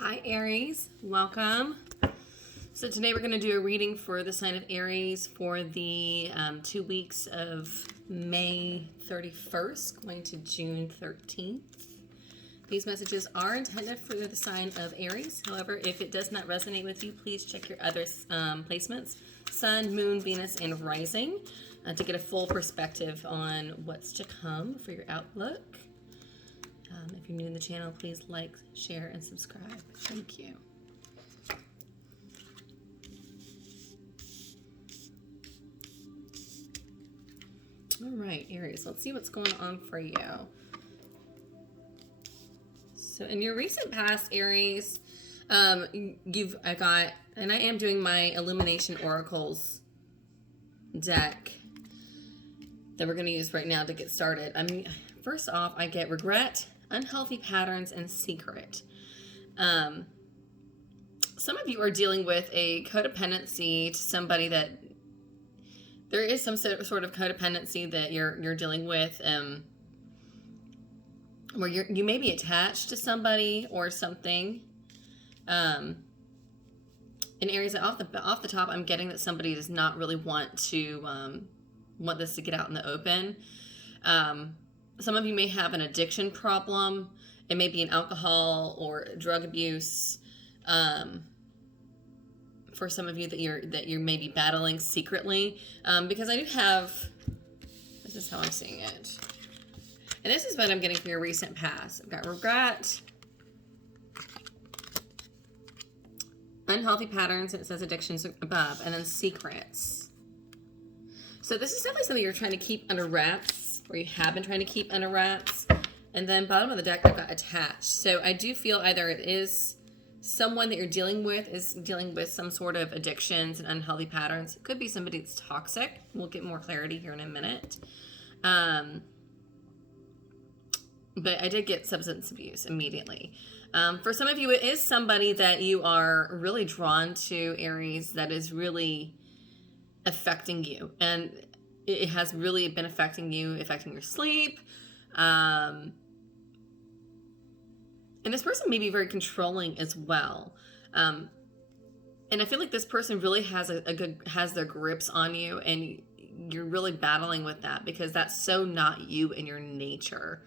Hi Aries, welcome. So today we're going to do a reading for the sign of Aries for the 2 weeks of May 31st going to June 13th. These messages are intended for the sign of Aries. However, if it does not resonate with you, please check your other placements, Sun, Moon, Venus, and Rising, to get a full perspective on what's to come for your outlook. If you're new to the channel, please like, share, and subscribe. Thank you. All right, Aries, let's see what's going on for you. So in your recent past, Aries, I am doing my Illumination Oracles deck that we're going to use right now to get started. First off, I get regret, unhealthy patterns, and secret. Some of you are dealing with a codependency to somebody that there is some sort of codependency that you're dealing with, where you may be attached to somebody or something. In Aries, off the top, I'm getting that somebody does not really want this to get out in the open. Some of you may have an addiction problem. It may be an alcohol or drug abuse. For some of you that you're maybe battling secretly, because I do have. This is how I'm seeing it, and this is what I'm getting from your recent past. I've got regret, unhealthy patterns, and it says addictions above, and then secrets. So this is definitely something you're trying to keep under wraps, or you have been trying to keep under wraps. And then bottom of the deck, I've got attached. So I do feel either it is someone that you're dealing with is dealing with some sort of addictions and unhealthy patterns. It could be somebody that's toxic. We'll get more clarity here in a minute. But I did get substance abuse immediately. For some of you, it is somebody that you are really drawn to, Aries, that is really affecting you. And it has really been affecting you, affecting your sleep. And this person may be very controlling as well. And I feel like this person really has has their grips on you, and you're really battling with that because that's so not you and your nature,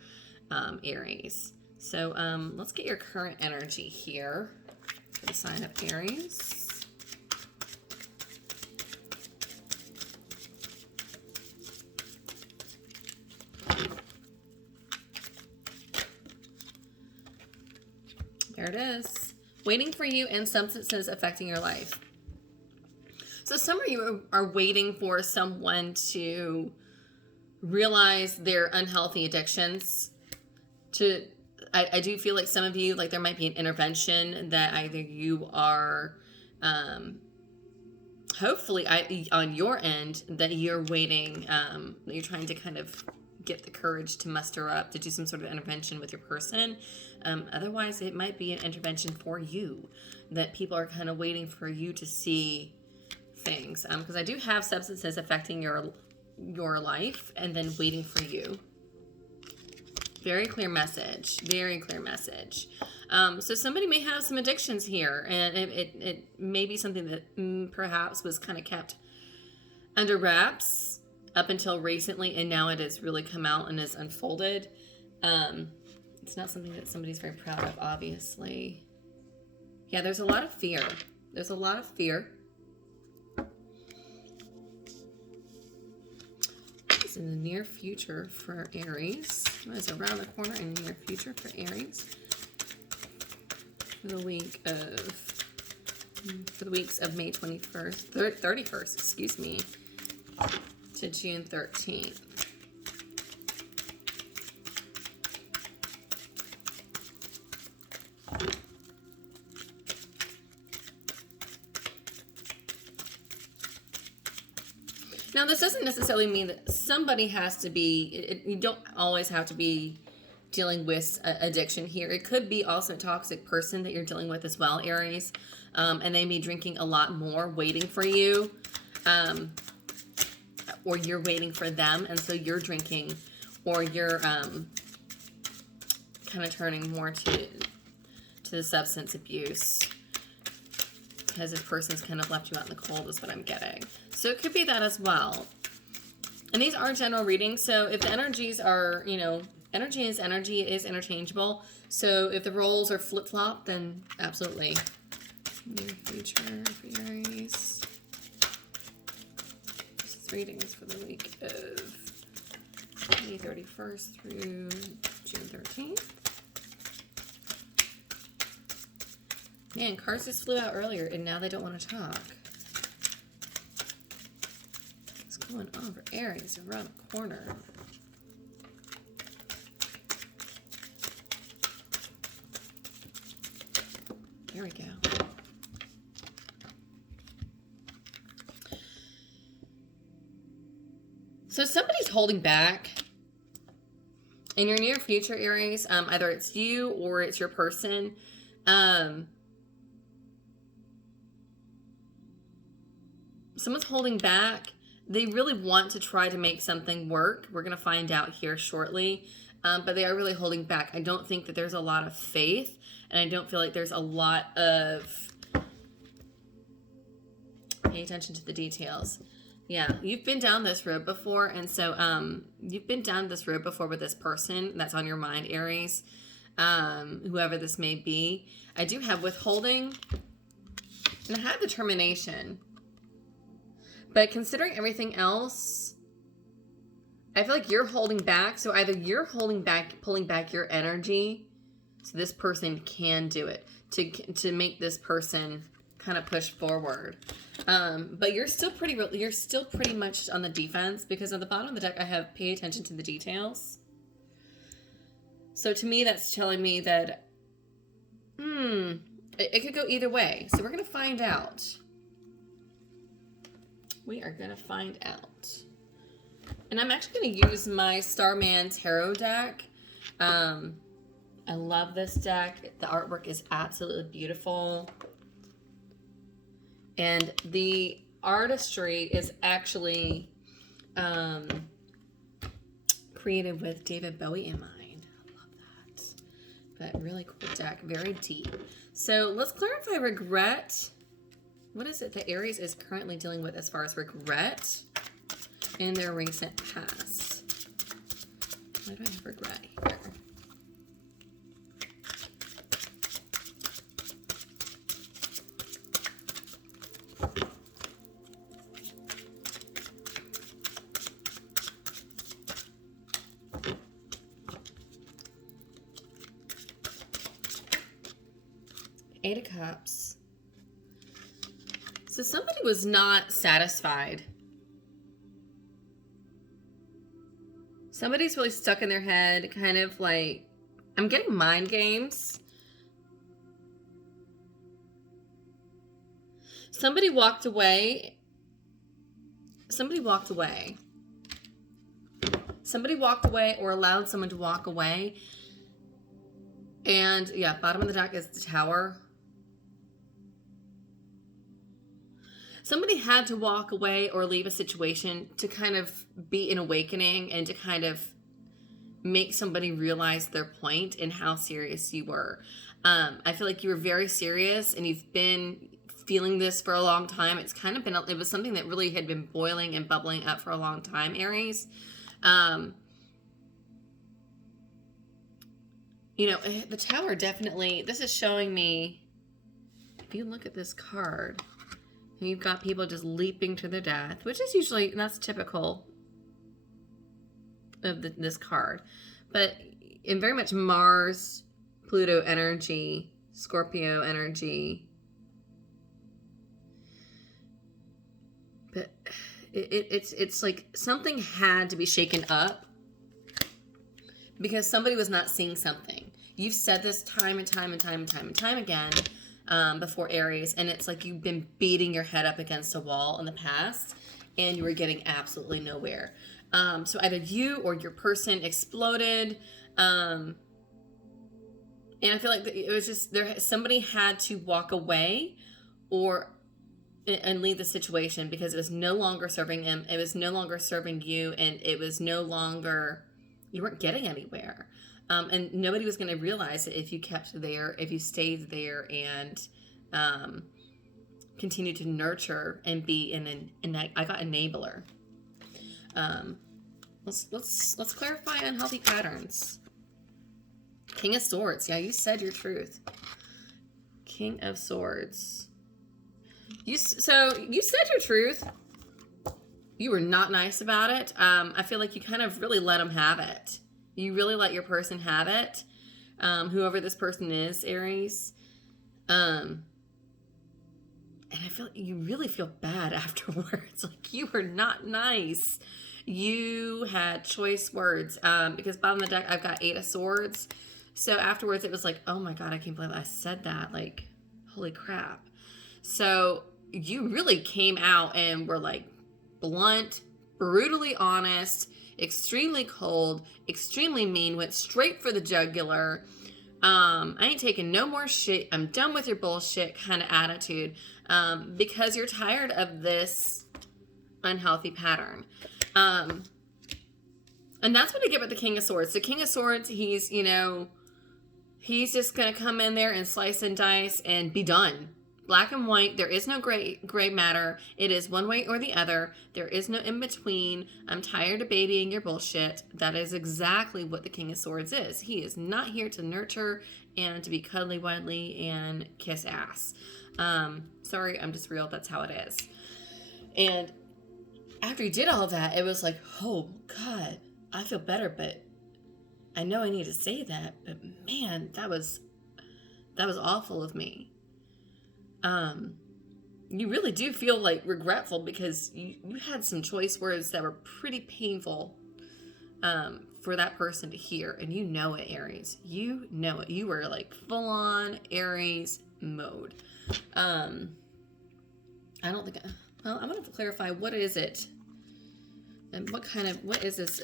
Aries. So let's get your current energy here for the sign of Aries. There it is. Waiting for you and substances affecting your life. So some of you are waiting for someone to realize their unhealthy addictions. I do feel like some of you, like there might be an intervention that either you are, hopefully on your end, that you're waiting, that you're trying to kind of get the courage to muster up to do some sort of intervention with your person. Otherwise, it might be an intervention for you that people are kind of waiting for you to see things. Because I do have substances affecting your life and then waiting for you. Very clear message. Very clear message. So somebody may have some addictions here, and it may be something that perhaps was kind of kept under wraps up until recently, and now it has really come out and is unfolded. It's not something that somebody's very proud of, obviously. Yeah, there's a lot of fear. There's a lot of fear. It's in the near future for Aries. It's around the corner in the near future for Aries. For the weeks of May 21st, 31st, excuse me, to June 13th. Now, this doesn't necessarily mean that somebody has to be, you don't always have to be dealing with addiction here. It could be also a toxic person that you're dealing with as well, Aries. And they may be drinking a lot more, waiting for you. Or you're waiting for them, and so you're drinking, or you're kind of turning more to the substance abuse. Because this person's kind of left you out in the cold is what I'm getting. So it could be that as well. And these are general readings. So if the energies are, you know, energy is interchangeable. So if the roles are flip-flop, then absolutely. Near future for Aries. This is readings for the week of May 31st through June 13th. Man, cards just flew out earlier, and now they don't want to talk. What's going on for Aries around the corner? There we go. So somebody's holding back in your near future, Aries. Either it's you or it's your person. Someone's holding back. They really want to try to make something work. We're going to find out here shortly. But they are really holding back. I don't think that there's a lot of faith. And I don't feel like there's a lot of... Pay attention to the details. Yeah, you've been down this road before. And so you've been down this road before with this person that's on your mind, Aries. Whoever this may be. I do have withholding. And I have determination. But considering everything else, I feel like you're holding back. So either you're holding back, pulling back your energy, so this person can do it, to make this person kind of push forward. But you're still pretty much on the defense, because at the bottom of the deck I have pay attention to the details. So to me, that's telling me that it could go either way. So we're gonna find out. We are going to find out. And I'm actually going to use my Starman tarot deck. I love this deck. The artwork is absolutely beautiful. And the artistry is actually created with David Bowie in mind. I love that. But really cool deck. Very deep. So let's clarify regret. What is it that Aries is currently dealing with as far as regret in their recent past? Why do I have regret here? Eight of Cups. So somebody was not satisfied. Somebody's really stuck in their head, kind of like, I'm getting mind games. Somebody walked away. Somebody walked away. Somebody walked away or allowed someone to walk away. And yeah, bottom of the deck is the Tower. Somebody had to walk away or leave a situation to kind of be an awakening and to kind of make somebody realize their point and how serious you were. I feel like you were very serious and you've been feeling this for a long time. It's kind of been, it was something that really had been boiling and bubbling up for a long time, Aries. You know, the Tower definitely, this is showing me, if you look at this card, you've got people just leaping to their death, which is usually, that's typical of this card. But in very much Mars, Pluto energy, Scorpio energy. But it's like something had to be shaken up because somebody was not seeing something. You've said this time and time again. Before Aries, and it's like you've been beating your head up against a wall in the past and you were getting absolutely nowhere. So either you or your person exploded, and I feel like it was just somebody had to walk away and leave the situation because it was no longer serving him, it was no longer serving you, and it was no longer, you weren't getting anywhere. And nobody was going to realize it if you kept there, if you stayed there and continue to nurture and be I got enabler. Let's clarify unhealthy patterns. King of Swords. Yeah, you said your truth. King of Swords. You said your truth. You were not nice about it. I feel like you kind of really let them have it. You really let your person have it. Whoever this person is, Aries. And I feel like you really feel bad afterwards. Like, you were not nice. You had choice words. Because bottom of the deck, I've got 8 of Swords. So afterwards, it was like, oh my God, I can't believe I said that. Like, holy crap. So you really came out and were like blunt, brutally honest, extremely cold, extremely mean, went straight for the jugular. I ain't taking no more shit. I'm done with your bullshit kind of attitude. Because you're tired of this unhealthy pattern. And that's what I get with the King of Swords. The King of Swords, he's just going to come in there and slice and dice and be done. Black and white. There is no gray matter. It is one way or the other. There is no in between. I'm tired of babying your bullshit. That is exactly what the King of Swords is. He is not here to nurture and to be cuddly wuddly and kiss ass. Sorry, I'm just real. That's how it is. And after he did all of that, it was like, oh God, I feel better, but I know I need to say that, but man, that was awful of me. You really do feel like regretful because you had some choice words that were pretty painful, for that person to hear. And you know it, Aries. You know it. You were like full on Aries mode. I don't think, well, I'm going to clarify, what is it? And what is this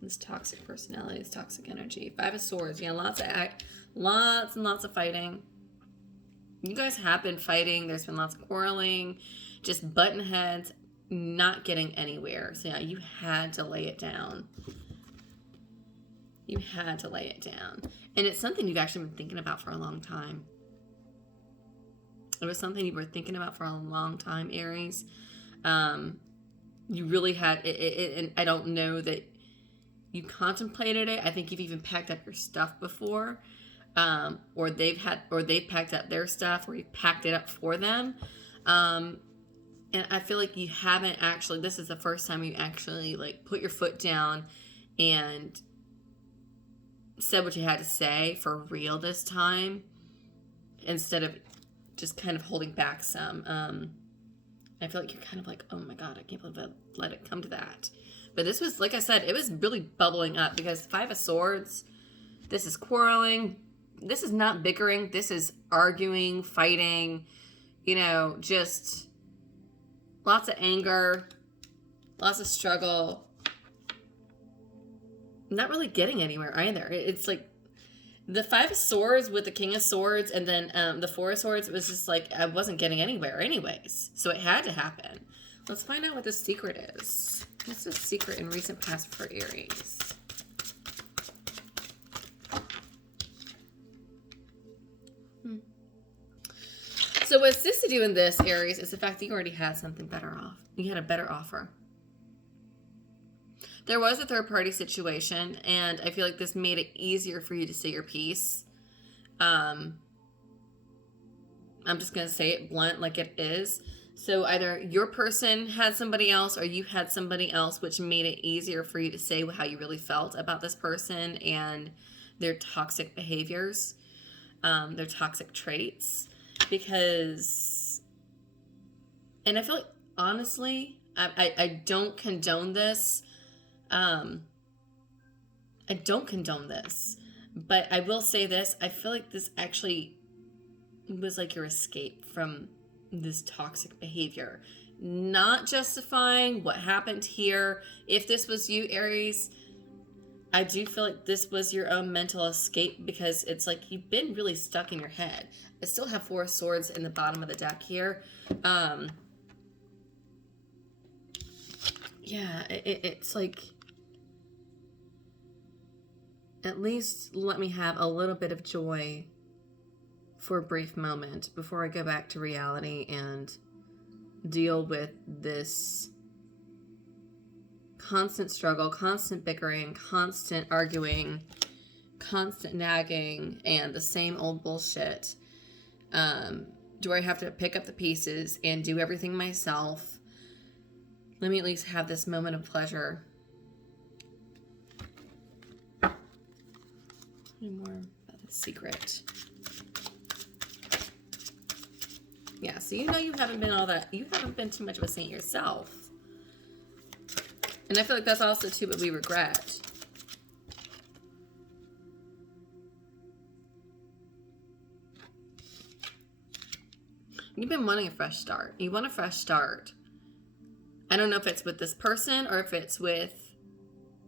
this toxic personality, this toxic energy? 5 of Swords. Yeah, lots and lots of fighting. You guys have been fighting. There's been lots of quarreling, just button heads, not getting anywhere. So yeah, you had to lay it down. You had to lay it down. And it's something you've actually been thinking about for a long time. It was something you were thinking about for a long time, Aries. You really had it, and I don't know that you contemplated it. I think you've even packed up your stuff before. Or they've packed up their stuff, or you packed it up for them. And I feel like you haven't actually, this is the first time you actually like put your foot down and said what you had to say for real this time, instead of just kind of holding back some. I feel like you're kind of like, oh my God, I can't believe I let it come to that. But this was, like I said, it was really bubbling up because 5 of Swords, this is quarreling. This is not bickering. This is arguing, fighting, just lots of anger, lots of struggle. Not really getting anywhere either. It's like the 5 of Swords with the King of Swords, and then the 4 of Swords, it was just like I wasn't getting anywhere anyways. So it had to happen. Let's find out what the secret is. What's the secret in recent past for Aries? So what's this to do in this, Aries, is the fact that you already had something better off. You had a better offer. There was a third-party situation, and I feel like this made it easier for you to say your piece. I'm just going to say it blunt like it is. So either your person had somebody else or you had somebody else, which made it easier for you to say how you really felt about this person and their toxic behaviors, their toxic traits. Because, and I feel like, honestly, I don't condone this. I don't condone this, but I will say this. I feel like this actually was like your escape from this toxic behavior. Not justifying what happened here. If this was you, Aries, I do feel like this was your own mental escape, because it's like you've been really stuck in your head. I still have 4 of Swords in the bottom of the deck here. Yeah, it's like at least let me have a little bit of joy for a brief moment before I go back to reality and deal with this constant struggle, constant bickering, constant arguing, constant nagging, and the same old bullshit. Do I have to pick up the pieces and do everything myself? Let me at least have this moment of pleasure. Any more about the secret? Yeah, so you know you haven't been all that. You haven't been too much of a saint yourself. And I feel like that's also too what we regret. You've been wanting a fresh start. You want a fresh start. I don't know if it's with this person or if it's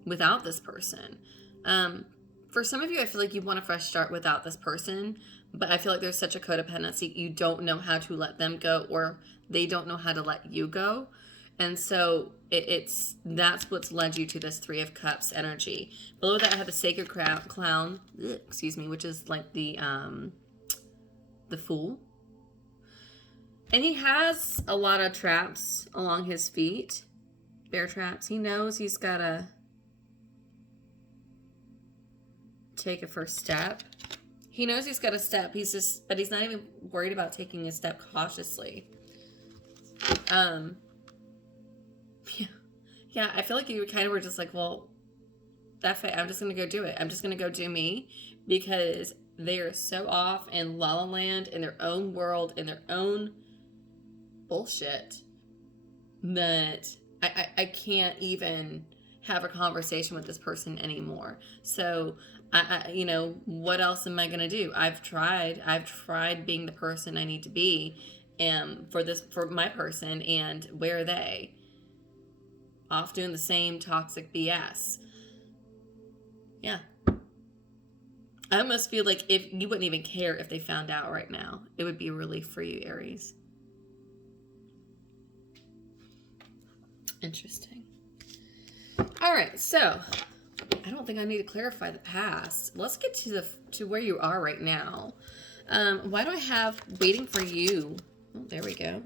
without this person. For some of you, I feel like you want a fresh start without this person, but I feel like there's such a codependency. You don't know how to let them go, or they don't know how to let you go. And so that's what's led you to this Three of Cups energy. Below that, I have the Sacred Clown, which is like the Fool. And he has a lot of traps along his feet. Bear traps. He knows he's got to take a first step. He knows he's got to step. But he's not even worried about taking a step cautiously. Yeah, I feel like you kind of were just like, well, I'm just going to go do it. I'm just going to go do me, because they are so off in La La Land, in their own world, in their own bullshit, that I can't even have a conversation with this person anymore. So what else am I going to do? I've tried being the person I need to be, for my person, and where are they? Off doing the same toxic BS. Yeah. I almost feel like if you wouldn't even care if they found out right now. It would be a relief for you, Aries. Interesting. All right, so I don't think I need to clarify the past. Let's get to where you are right now. Why do I have waiting for you? Oh, there we go.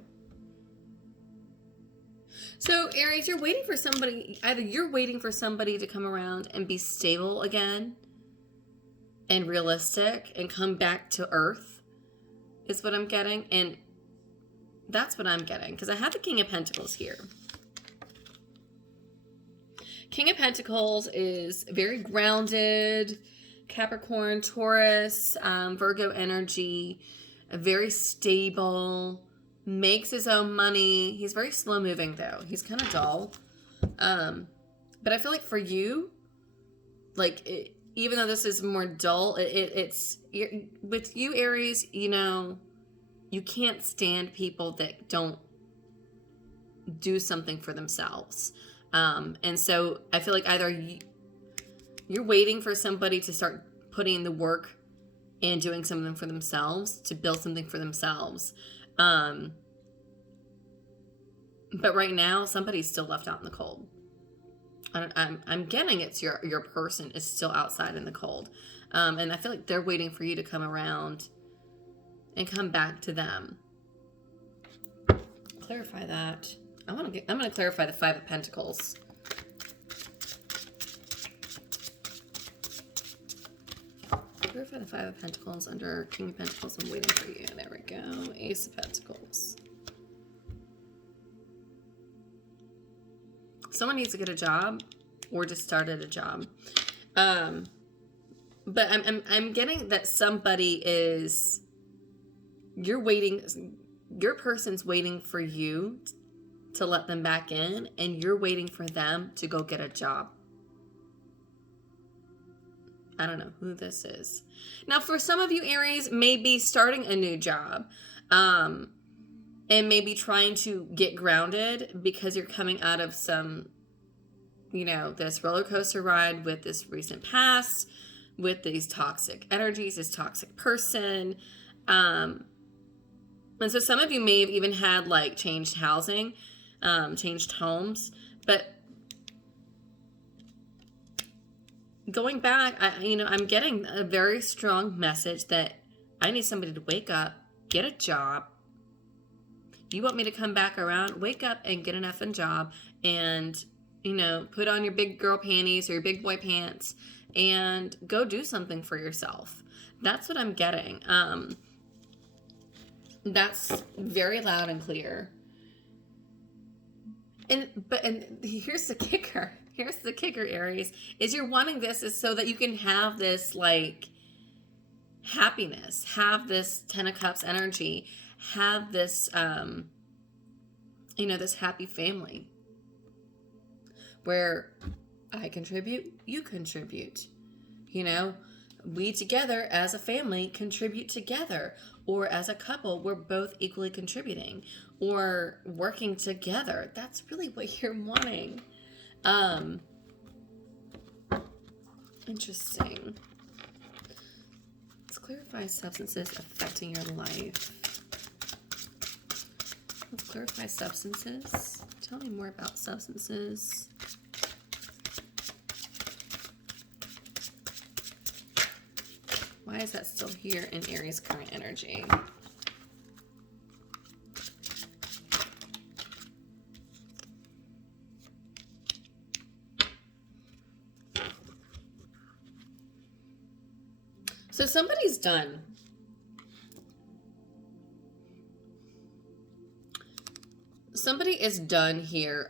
So, Aries, you're waiting for somebody. Either you're waiting for somebody to come around and be stable again and realistic and come back to earth, is what I'm getting. And that's what I'm getting, because I have the King of Pentacles here. King of Pentacles is very grounded, Capricorn, Taurus, Virgo energy, very stable, makes his own money. He's very slow moving though. He's kind of dull. But I feel like for you, even though this is more dull, it's with you, Aries, you can't stand people that don't do something for themselves. And so I feel like either you're waiting for somebody to start putting in the work and doing something for themselves, to build something for themselves. But right now, somebody's still left out in the cold. I'm getting it's your person is still outside in the cold. And I feel like they're waiting for you to come around and come back to them. Clarify that. I'm going to clarify the Five of Pentacles. Clarify the Five of Pentacles under King of Pentacles. I'm waiting for you. There we go. Ace of Pentacles. Someone needs to get a job or just started a job. But I'm getting that somebody is, your person's waiting for you to let them back in, and you're waiting for them to go get a job. I don't know who this is. Now, for some of you, Aries, maybe starting a new job, and maybe trying to get grounded because you're coming out of some, this roller coaster ride with this recent past, with these toxic energies, this toxic person. And so some of you may have even had changed housing, changed homes, but going back, I'm getting a very strong message that I need somebody to wake up, get a job. You want me to come back around? Wake up and get an effing job and, put on your big girl panties or your big boy pants and go do something for yourself. That's what I'm getting. That's very loud and clear. And here's the kicker. Here's the kicker, Aries, is you're wanting this is so that you can have this like happiness, have this 10 of Cups energy, have this, this happy family where I contribute, you contribute, we together as a family contribute together, or as a couple, we're both equally contributing or working together. That's really what you're wanting. Interesting. Let's clarify substances affecting your life. Let's clarify substances. Tell me more about substances. Why is that still here in Aries current energy? So somebody's done. Somebody is done here.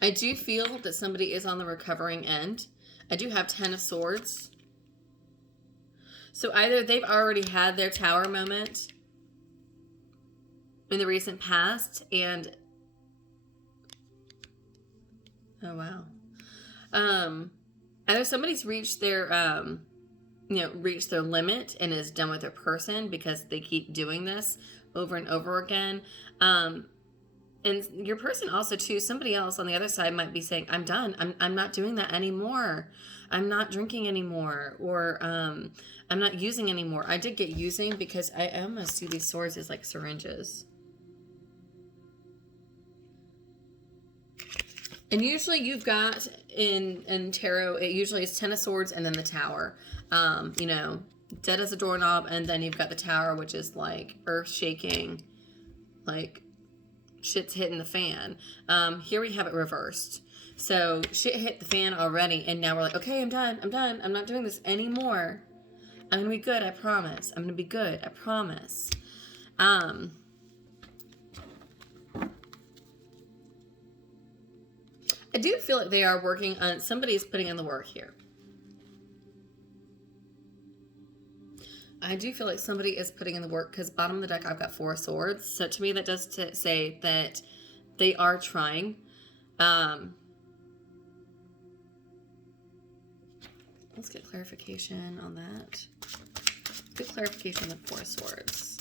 I do feel that somebody is on the recovering end. I do have 10 of Swords. So either they've already had their tower moment in the recent past and... Oh, wow. Either somebody's reached their, reached their limit and is done with their person because they keep doing this over and over again. And your person also, too, somebody else on the other side might be saying, I'm done. I'm not doing that anymore. I'm not drinking anymore. Or I'm not using anymore. I did get using because I almost see these swords as like syringes. And usually you've got in tarot, it usually is 10 of Swords and then the Tower. Dead as a doorknob, and then you've got the Tower, which is like earth shaking, like shit's hitting the fan. Here we have it reversed. So shit hit the fan already, and now we're like, okay, I'm done. I'm not doing this anymore. I'm gonna be good, I promise. I'm gonna be good, I promise. I do feel like they are working on, somebody's putting in the work here. I do feel like somebody is putting in the work because bottom of the deck, I've got 4 of Swords. So to me, that does say that they are trying. Let's get clarification on that. Good clarification on the 4 of Swords.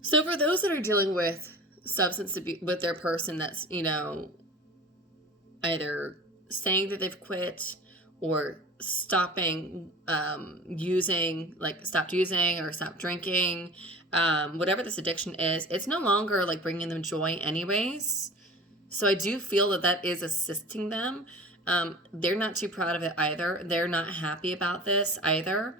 So for those that are dealing with substance abuse with their person that's, either saying that they've quit or stopping using, like stopped using or stopped drinking, whatever this addiction is, it's no longer like bringing them joy anyways. So I do feel that that is assisting them. They're not too proud of it either. They're not happy about this either.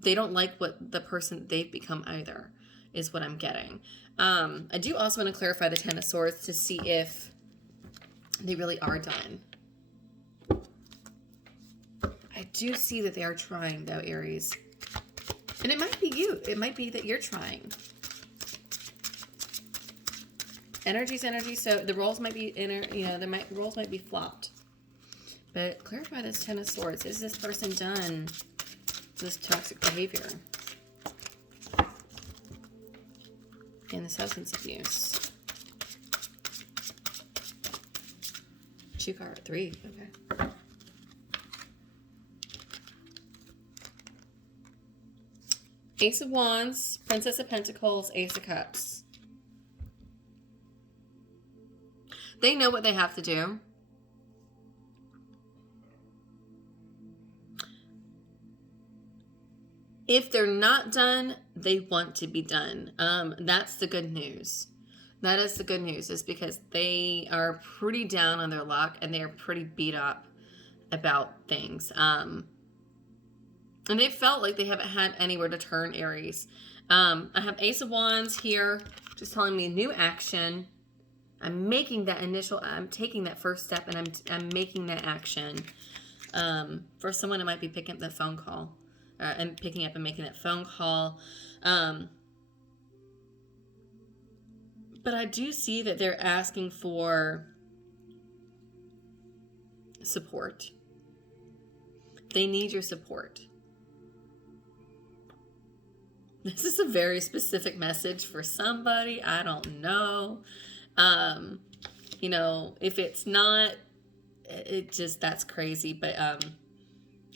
They don't like what the person they've become either, is what I'm getting. I do also want to clarify the 10 of Swords to see if they really are done. I do see that they are trying, though, Aries. And it might be you. It might be that you're trying. Energy's energy, so the roles might be roles might be flopped. But clarify this 10 of Swords. Is this person done this toxic behavior and the substance abuse? 2 card, 3, okay. Ace of Wands, Princess of Pentacles, Ace of Cups. They know what they have to do. If they're not done, they want to be done. That's the good news. That is the good news, is because they are pretty down on their luck and they are pretty beat up about things. And they felt like they haven't had anywhere to turn, Aries. I have Ace of Wands here, just telling me new action. I'm making that I'm taking that first step, and I'm making that action. For someone, it might be picking up that phone call. And picking up and making that phone call. But I do see that they're asking for support. They need your support. This is a very specific message for somebody. I don't know. You know, if it's not, that's crazy. But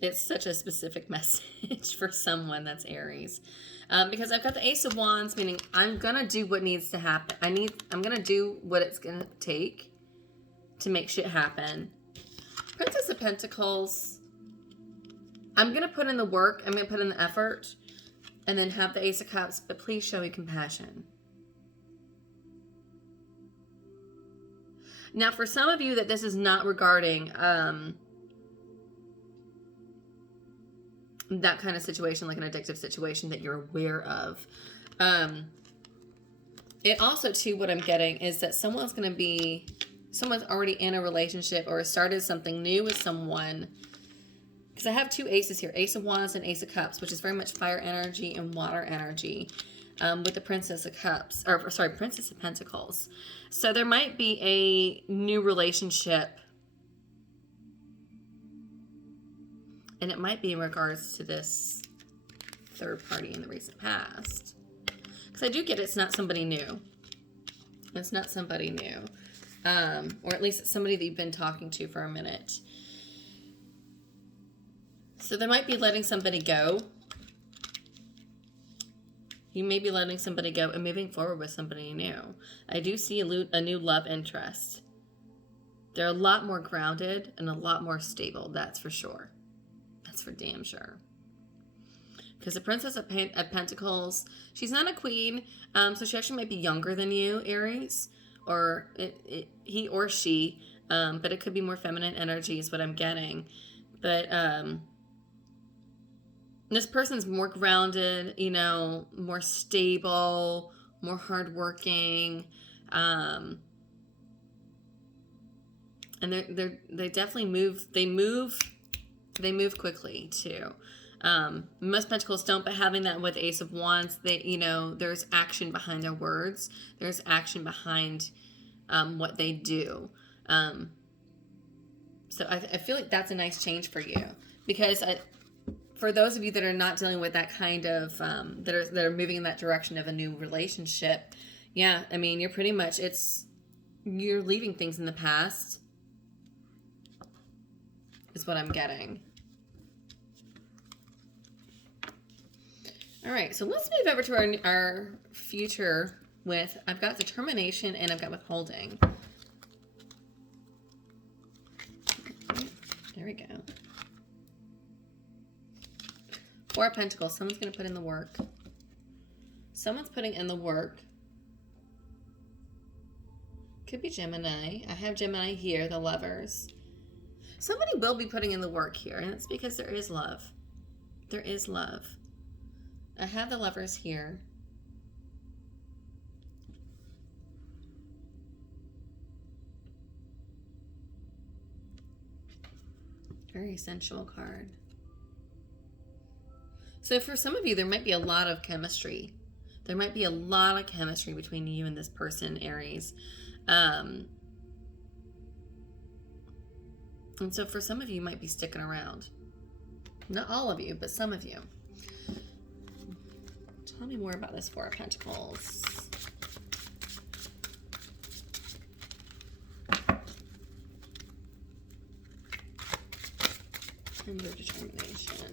it's such a specific message for someone that's Aries. Because I've got the Ace of Wands, meaning I'm going to do what needs to happen. I'm going to do what it's going to take to make shit happen. Princess of Pentacles, I'm going to put in the work. I'm going to put in the effort. And then have the Ace of Cups, but please show me compassion. Now, for some of you that this is not regarding that kind of situation, like an addictive situation that you're aware of. It also, too, what I'm getting is that someone's already in a relationship or started something new with someone. Because I have two aces here, Ace of Wands and Ace of Cups, which is very much fire energy and water energy, with the Princess of Cups, or sorry, Princess of Pentacles. So there might be a new relationship, and it might be in regards to this third party in the recent past. Because I do get it's not somebody new. It's not somebody new. Or at least it's somebody that you've been talking to for a minute. So they might be letting somebody go. You may be letting somebody go and moving forward with somebody new. I do see a new love interest. They're a lot more grounded and a lot more stable, that's for sure. That's for damn sure. Because the Princess of Pentacles, she's not a queen, so she actually might be younger than you, Aries. Or he or she, but it could be more feminine energy is what I'm getting. But this person's more grounded, you know, more stable, more hardworking, and they definitely move. They move quickly too. Most Pentacles don't, but having that with Ace of Wands, there's action behind their words. There's action behind what they do. So I feel like that's a nice change for you, because for those of you that are not dealing with that kind of, that are moving in that direction of a new relationship, yeah, I mean, you're pretty much, you're leaving things in the past, is what I'm getting. All right, so let's move over to our future with, I've got determination and I've got withholding. There we go. Four of Pentacles. Someone's going to put in the work. Someone's putting in the work. Could be Gemini. I have Gemini here, the Lovers. Somebody will be putting in the work here, and it's because there is love. There is love. I have the Lovers here. Very sensual card. So for some of you, there might be a lot of chemistry. There might be a lot of chemistry between you and this person, Aries. And so for some of you, you might be sticking around. Not all of you, but some of you. Tell me more about this Four of Pentacles. And your determination.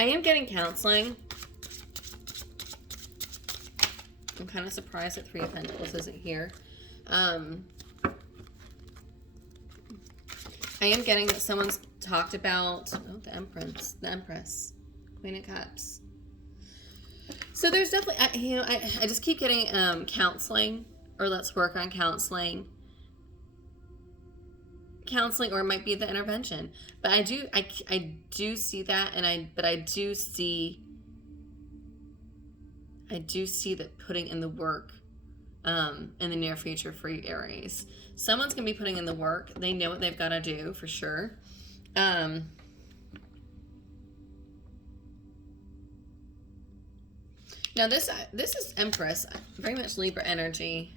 I am getting counseling. I'm kind of surprised that Three of Pentacles isn't here. I am getting that someone's talked about, the Empress, Queen of Cups. So there's definitely, I just keep getting counseling, or let's work on counseling, or it might be the intervention. But I do see that, and I do see that putting in the work in the near future for you, Aries. Someone's gonna be putting in the work. They know what they've got to do for sure. Now this is Empress, very much Libra energy.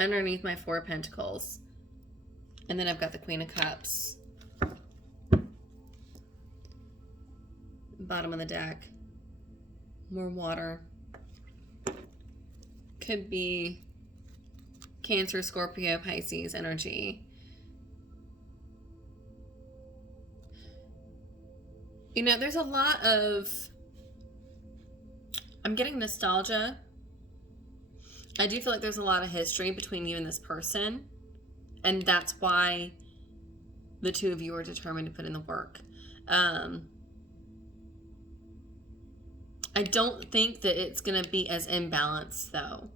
Underneath my Four of Pentacles. And then I've got the Queen of Cups. Bottom of the deck. More water. Could be Cancer, Scorpio, Pisces energy. You know, there's a lot of... I'm getting nostalgia. I do feel like there's a lot of history between you and this person. And that's why the two of you are determined to put in the work. I don't think that it's going to be as imbalanced, though.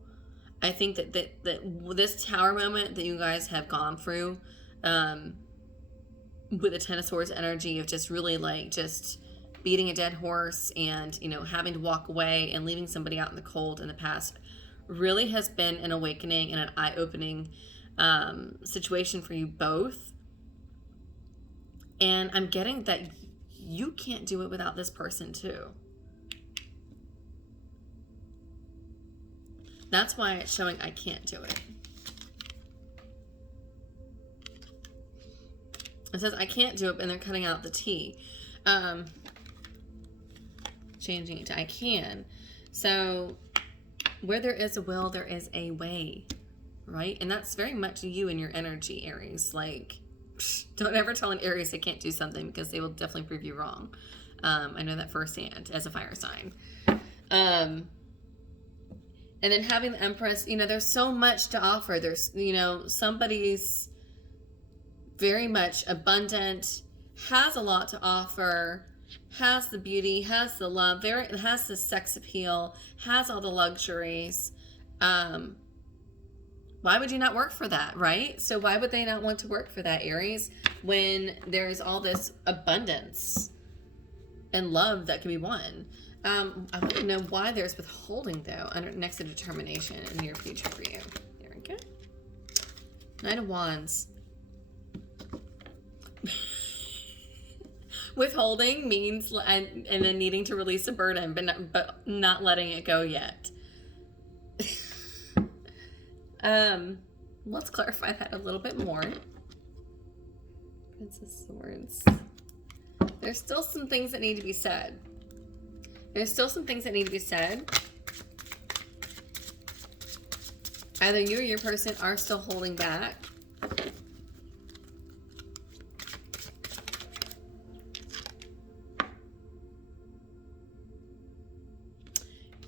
I think that this Tower moment that you guys have gone through with the Ten of Swords energy of just really like just beating a dead horse and, you know, having to walk away and leaving somebody out in the cold in the past really has been an awakening and an eye-opening situation for you both. And I'm getting that you can't do it without this person too. That's why it's showing I can't do it. It says I can't do it, and they're cutting out the T. Changing it to I can. So where there is a will, there is a way, right? And that's very much you and your energy, Aries. Like, don't ever tell an Aries they can't do something, because they will definitely prove you wrong. I know that firsthand as a fire sign. And then having the Empress, you know, there's so much to offer. There's, you know, somebody's very much abundant, has a lot to offer, has the beauty, has the love, has the sex appeal, has all the luxuries. Why would you not work for that, right? So why would they not want to work for that, Aries, when there's all this abundance and love that can be won? I want to know why there's withholding, though, under next to determination in the near future for you. There we go. Knight of Wands. Withholding means and then needing to release a burden, but not letting it go yet. Let's clarify that a little bit more. Princess of Swords. There's still some things that need to be said. Either you or your person are still holding back.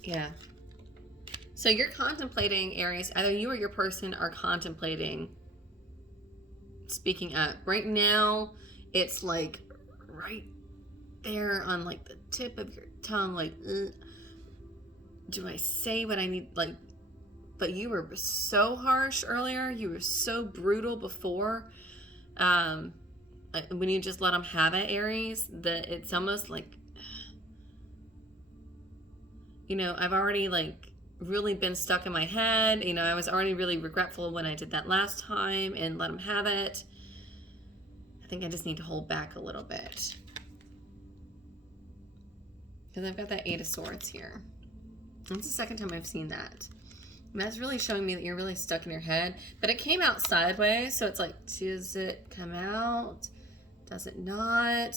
Yeah. So you're contemplating, Aries, either you or your person are contemplating speaking up. Right now, it's like right there on like the tip of your tongue, like, do I say what I need? Like, but you were so harsh earlier. You were so brutal before. When you just let them have it, Aries, that it's almost like, you know, I've already like really been stuck in my head. You know, I was already really regretful when I did that last time and let them have it. I think I just need to hold back a little bit. Because I've got that Eight of Swords here. That's the second time I've seen that. And that's really showing me that you're really stuck in your head. But it came out sideways, so it's like, does it come out? Does it not?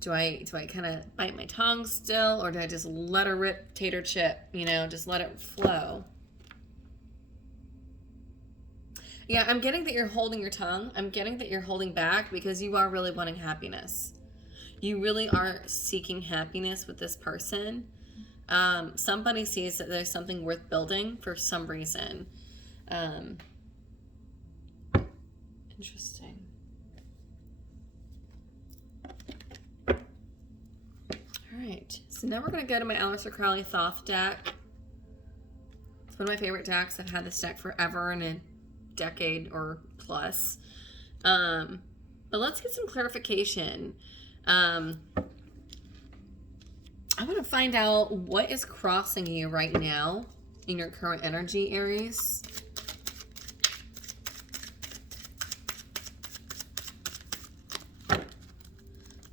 Do I kind of bite my tongue still? Or do I just let her rip tater chip? You know, just let it flow. Yeah, I'm getting that you're holding your tongue. I'm getting that you're holding back because you are really wanting happiness. You really are seeking happiness with this person. Somebody sees that there's something worth building for some reason. Interesting. All right. So now we're going to go to my Aleister Crowley Thoth deck. It's one of my favorite decks. I've had this deck forever and a decade or plus. But let's get some clarification. I want to find out what is crossing you right now in your current energy, Aries.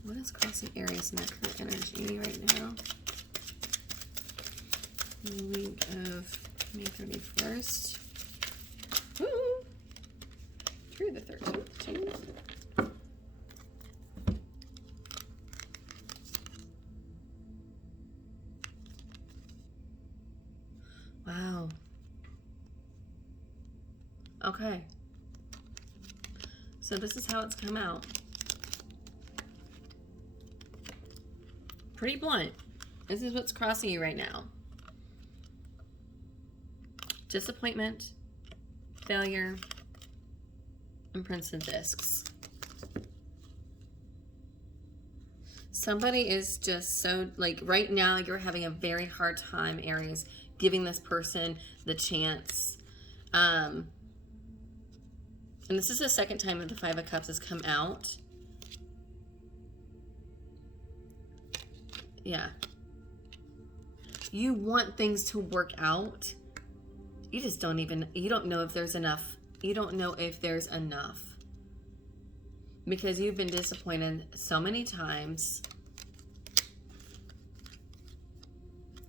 What is crossing Aries in their current energy right now? The week of May 31st. Woo! Through the 13th. Wow. Okay. So this is how it's come out. Pretty blunt. This is what's crossing you right now. Disappointment, failure, and Prince of Discs. Somebody is just so, like, right now you're having a very hard time, Aries, giving this person the chance. And this is the second time that the Five of Cups has come out. Yeah. You want things to work out. You just don't even, you don't know if there's enough. You don't know if there's enough. Because you've been disappointed so many times.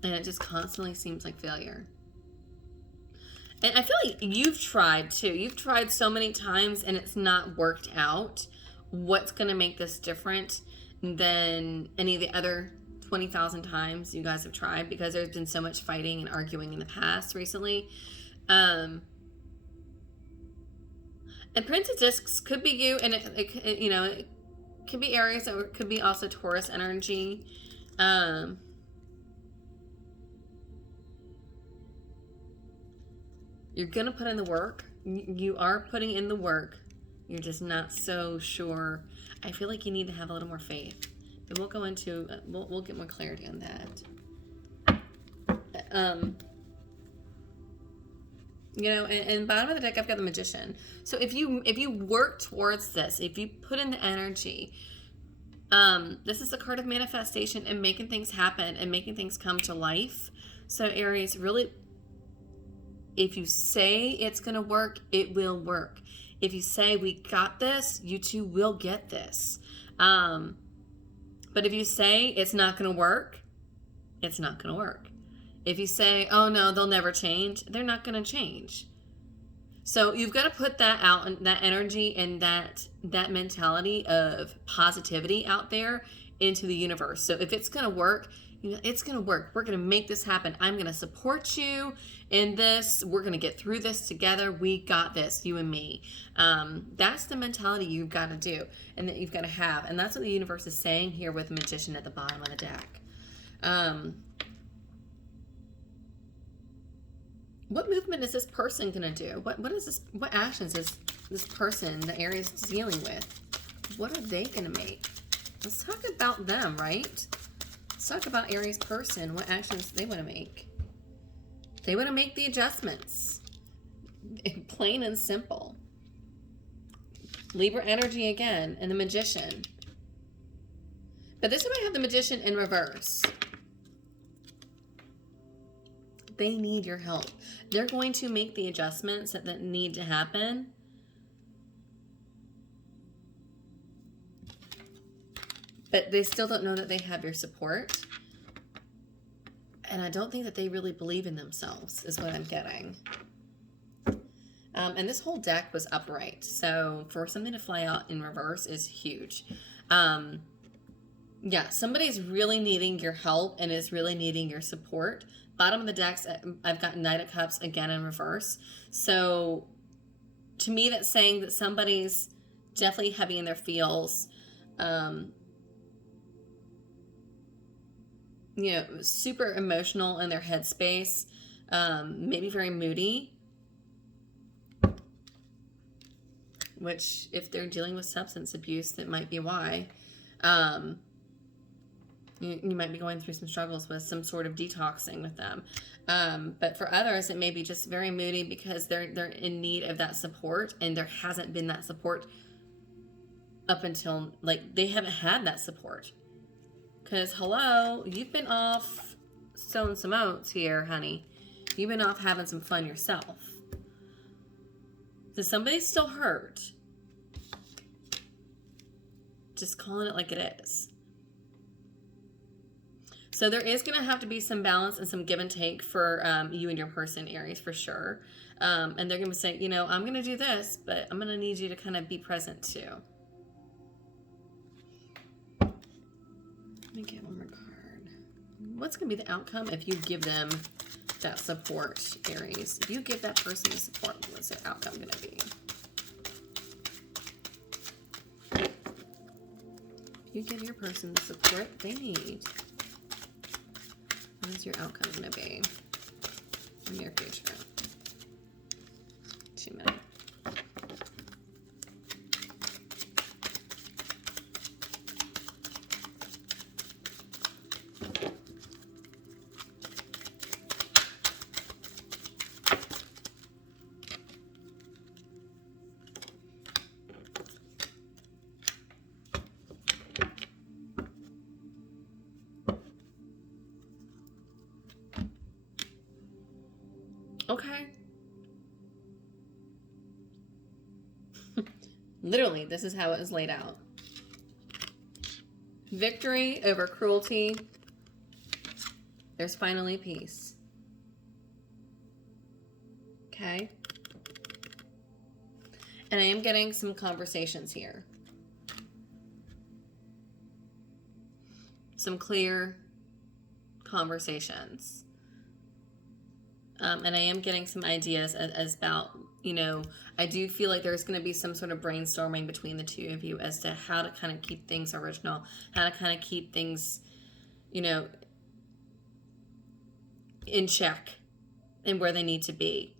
And it just constantly seems like failure. And I feel like you've tried too. You've tried so many times and it's not worked out. What's going to make this different than any of the other 20,000 times you guys have tried? Because there's been so much fighting and arguing in the past recently. And Prince of Discs could be you, and it you know, it could be Aries, or it could be also Taurus energy. You're gonna put in the work. You are putting in the work. You're just not so sure. I feel like you need to have a little more faith. But we'll go into, we'll get more clarity on that. You know, and bottom of the deck, I've got the Magician. So if you work towards this, if you put in the energy, this is a card of manifestation and making things happen and making things come to life. So Aries, really, if you say it's going to work, it will work. If you say we got this, you too will get this. But if you say it's not going to work, it's not going to work. If you say, oh no, they'll never change, they're not going to change. So you've got to put that out, and that energy and that mentality of positivity out there into the universe. So if it's going to work, you know, it's going to work. We're going to make this happen. I'm going to support you in this. We're going to get through this together. We got this, you and me. That's the mentality you've got to do and that you've got to have. And that's what the universe is saying here with the Magician at the bottom of the deck. What movement is this person going to do? What actions is this person, the Aries, dealing with? What are they going to make? Let's talk about them, right? Let's talk about Aries person. What actions they want to make? They want to make the adjustments. Plain and simple. Libra energy again, and the Magician. But this time I have the Magician in reverse. They need your help. They're going to make the adjustments that need to happen. But they still don't know that they have your support. And I don't think that they really believe in themselves, is what I'm getting. And this whole deck was upright. So for something to fly out in reverse is huge. Yeah, somebody's really needing your help and is really needing your support. Bottom of the decks, I've got Knight of Cups again in reverse. So to me, that's saying that somebody's definitely heavy in their feels. you know, super emotional in their headspace, maybe very moody, which if they're dealing with substance abuse, that might be why. You might be going through some struggles with some sort of detoxing with them. But for others, it may be just very moody because they're in need of that support, and there hasn't been that support up until, like, they haven't had that support. Because, hello, you've been off sowing some oats here, honey. You've been off having some fun yourself. So somebody's still hurt. Just calling it like it is. So there is going to have to be some balance and some give and take for you and your person, Aries, for sure. And they're going to say, you know, I'm going to do this, but I'm going to need you to kind of be present too. Let me get one more card. What's going to be the outcome if you give them that support, Aries? If you give that person the support, what's the outcome going to be? If you give your person the support they need, what is your outcome going to be in your future? 2 minutes. Okay. Literally, this is how it was laid out. Victory over cruelty. There's finally peace. Okay. And I am getting some conversations here. Some clear conversations. And I am getting some ideas as about, you know, I do feel like there's going to be some sort of brainstorming between the two of you as to how to kind of keep things original, how to kind of keep things, you know, in check and where they need to be.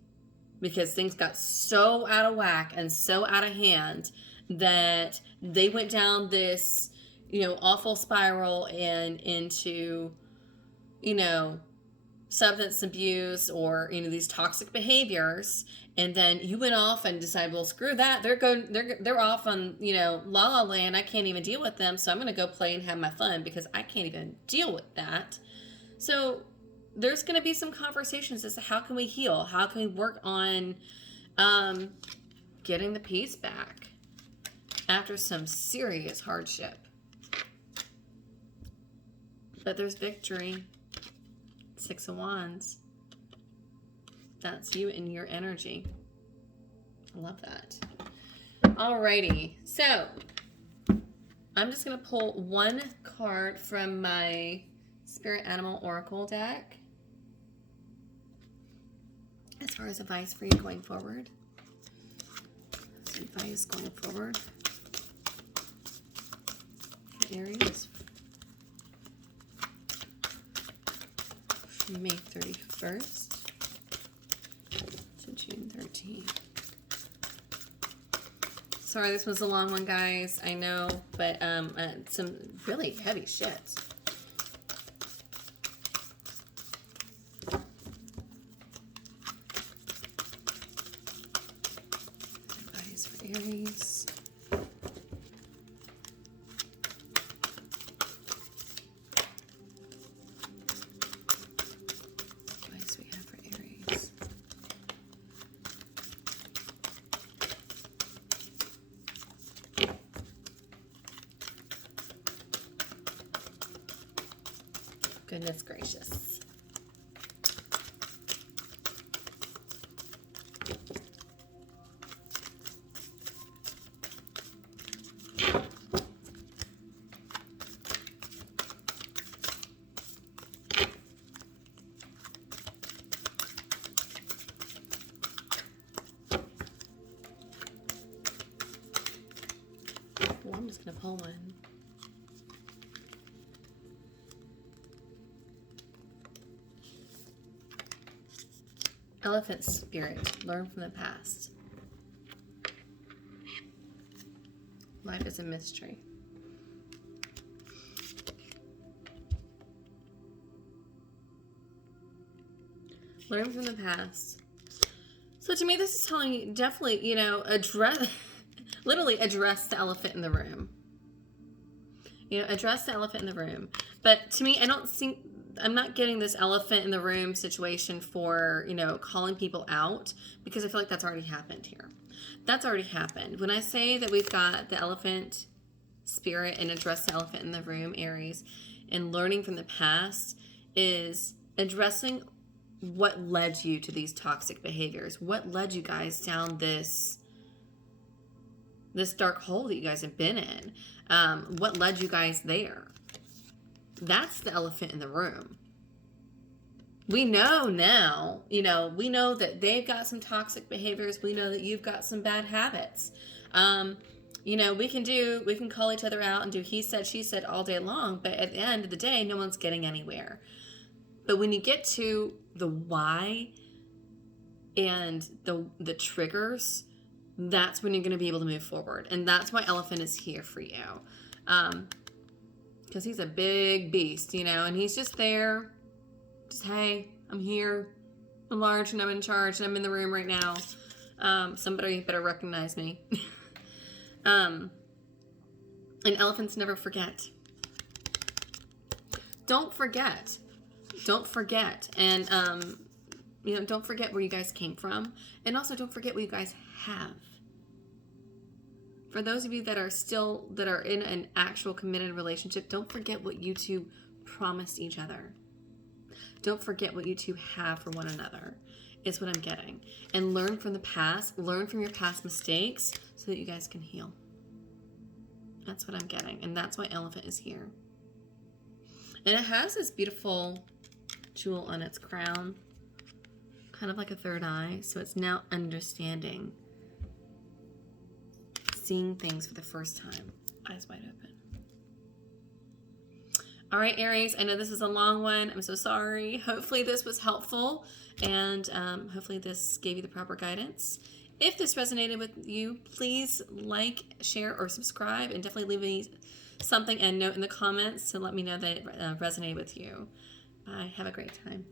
Because things got so out of whack and so out of hand that they went down this, you know, awful spiral and into, you know, substance abuse or, you know, these toxic behaviors, and then you went off and decided, well, screw that, they're off on, you know, la la land, I can't even deal with them, so I'm gonna go play and have my fun because I can't even deal with that. So there's gonna be some conversations as to how can we heal, how can we work on getting the peace back after some serious hardship. But there's victory. 6 of Wands. That's you and your energy. I love that. Alrighty. So, I'm just going to pull one card from my Spirit Animal Oracle deck. As far as advice for you going forward. Advice going forward. For Aries. May 31st to June 13th. Sorry, this was a long one, guys. I know, but some really heavy shit. Advice for Aries. Goodness gracious. Well, I'm just going to pull one. Elephant spirit, learn from the past. Life is a mystery. Learn from the past. So to me, this is telling you, definitely, you know, literally address the elephant in the room. You know, address the elephant in the room. But to me, I'm not getting this elephant in the room situation for, you know, calling people out, because I feel like that's already happened here. That's already happened. When I say that we've got the elephant spirit and address the elephant in the room, Aries, and learning from the past is addressing what led you to these toxic behaviors. What led you guys down this dark hole that you guys have been in? What led you guys there? That's the elephant in the room. We know now, you know, we know that they've got some toxic behaviors. We know that you've got some bad habits. You know, we can call each other out and do he said, she said all day long, but at the end of the day, no one's getting anywhere. But when you get to the why and the triggers, that's when you're going to be able to move forward. And that's why elephant is here for you. Because he's a big beast, you know, and he's just there. Just, hey, I'm here. I'm large and I'm in charge and I'm in the room right now. Somebody better recognize me. And elephants never forget. Don't forget. Don't forget. And, you know, don't forget where you guys came from. And also don't forget what you guys have. For those of you that are in an actual committed relationship, don't forget what you two promised each other. Don't forget what you two have for one another, is what I'm getting. And learn from the past, learn from your past mistakes so that you guys can heal. That's what I'm getting. And that's why elephant is here. And it has this beautiful jewel on its crown, kind of like a third eye. So it's now understanding, seeing things for the first time, eyes wide open. All right, Aries, I know this was a long one. I'm so sorry. Hopefully this was helpful, and hopefully this gave you the proper guidance. If this resonated with you, please like, share, or subscribe, and definitely leave me something and note in the comments to let me know that it resonated with you. Bye. Have a great time.